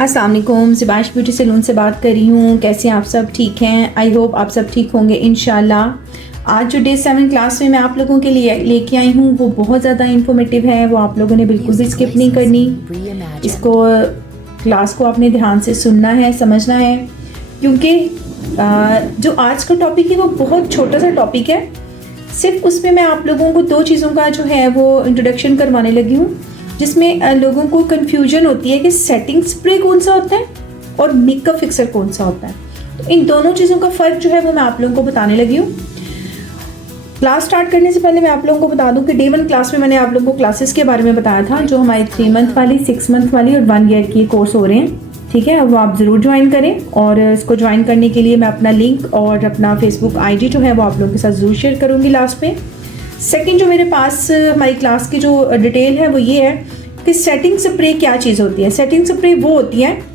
अस्सलाम वालेकुम, ज़िबाश beauty salon से बात कर रही हूँ। कैसे हैं आप सब? ठीक हैं? आई होप आप सब ठीक होंगे इंशाल्लाह। आज जो डे 7 क्लास में मैं आप लोगों के लिए लेके आई हूँ वो बहुत ज़्यादा इन्फॉर्मेटिव है। वो आप लोगों ने बिल्कुल भी स्किप नहीं करनी। इसको क्लास को आपने ध्यान से सुनना है, समझना है, क्योंकि जो आज का टॉपिक है वो बहुत छोटा सा टॉपिक है। सिर्फ उसमें मैं आप लोगों को 2 चीज़ों का जो है वो इंट्रोडक्शन करवाने लगी हूँ, जिसमें लोगों को कंफ्यूजन होती है कि सेटिंग स्प्रे कौन सा होता है और मेकअप फिक्सर कौन सा होता है। तो इन दोनों चीज़ों का फ़र्क जो है वो मैं आप लोगों को बताने लगी हूँ। क्लास स्टार्ट करने से पहले मैं आप लोगों को बता दूं कि डे 1 क्लास में मैंने आप लोगों को क्लासेस के बारे में बताया था, जो हमारी 3 मंथ वाली, 6 मंथ वाली और 1 ईयर की कोर्स हो रहे हैं। ठीक है, वो आप ज़रूर ज्वाइन करें। और इसको ज्वाइन करने के लिए मैं अपना लिंक और अपना फेसबुक ID जो है वो आप लोगों के साथ ज़रूर शेयर करूँगी लास्ट पे। सेकेंड, जो मेरे पास हमारी क्लास की जो डिटेल है वो ये है कि सेटिंग स्प्रे क्या चीज़ होती है। सेटिंग स्प्रे वो होती है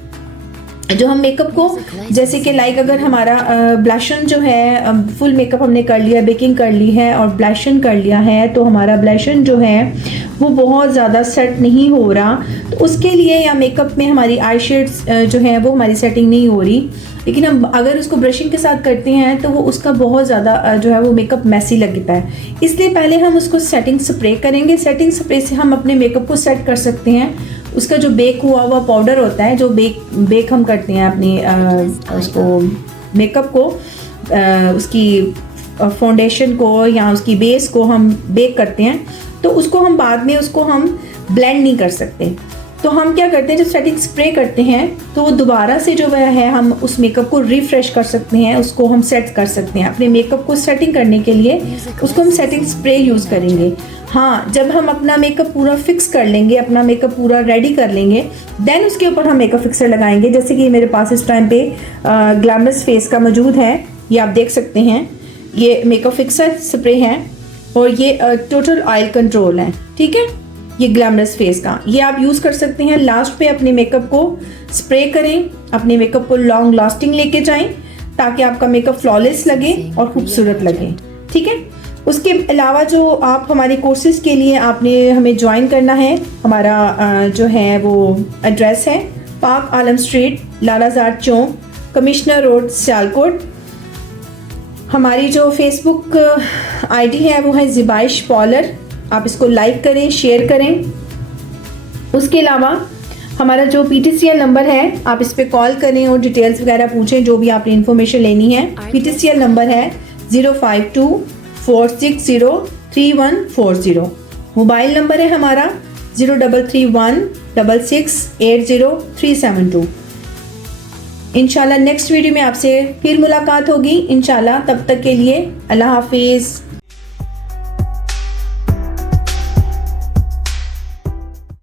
जो हम मेकअप को, जैसे कि लाइक अगर हमारा ब्लशन जो है, फुल मेकअप हमने कर लिया, बेकिंग कर ली है और ब्लशन कर लिया है, तो हमारा ब्लशन जो है वो बहुत ज़्यादा सेट नहीं हो रहा, तो उसके लिए, या मेकअप में हमारी आई शेड्स जो है वो हमारी सेटिंग नहीं हो रही, लेकिन हम अगर उसको ब्रशिंग के साथ करते हैं तो वो उसका बहुत ज़्यादा जो है वो मेकअप मैसी लगता है। इसलिए पहले हम उसको सेटिंग स्प्रे करेंगे। सेटिंग स्प्रे से हम अपने मेकअप को सेट कर सकते हैं। उसका जो बेक हुआ हुआ पाउडर होता है, जो बेक हम करते हैं अपनी उसको मेकअप को, उसकी फाउंडेशन को या उसकी बेस को हम बेक करते हैं, तो उसको हम बाद में उसको हम ब्लेंड नहीं कर सकते। तो हम क्या करते हैं, जब सेटिंग स्प्रे करते हैं तो वो दोबारा से जो वह है हम उस मेकअप को रिफ्रेश कर सकते हैं, उसको हम सेट कर सकते हैं। अपने मेकअप को सेटिंग करने के लिए उसको हम सेटिंग स्प्रे यूज़ करेंगे। हाँ, जब हम अपना मेकअप पूरा फिक्स कर लेंगे, अपना मेकअप पूरा रेडी कर लेंगे, देन उसके ऊपर हम मेकअप फिक्सर लगाएंगे। जैसे कि मेरे पास इस टाइम पे ग्लैमरस फेस का मौजूद है, ये आप देख सकते हैं। ये मेकअप फिक्सर स्प्रे है और ये टोटल ऑयल कंट्रोल है। ठीक है, ये ग्लैमरस फेस का, ये आप यूज़ कर सकते हैं। लास्ट पे अपने मेकअप को स्प्रे करें, अपने मेकअप को लॉन्ग लास्टिंग लेके जाएं, ताकि आपका मेकअप फ्लॉलेस लगे और खूबसूरत लगे। ठीक है, उसके अलावा जो आप हमारे कोर्सेज के लिए आपने हमें ज्वाइन करना है, हमारा जो है वो एड्रेस है पाक आलम स्ट्रीट, लालाजाद चौक, कमिश्नर रोड, सियालकोट। हमारी जो फेसबुक ID है वो है ज़िबाइश पॉलर। आप इसको लाइक करें, शेयर करें। उसके अलावा हमारा जो PTCL नंबर है, आप इस पर कॉल करें और डिटेल्स वगैरह पूछें, जो भी आपने इन्फॉर्मेशन लेनी है। PTCL नंबर है 052-460-3140। मोबाइल नंबर है हमारा 03316680-372। इंशाल्लाह नेक्स्ट वीडियो में आपसे फिर मुलाकात होगी इंशाल्लाह। तब तक के लिए अल्लाह हाफिज़।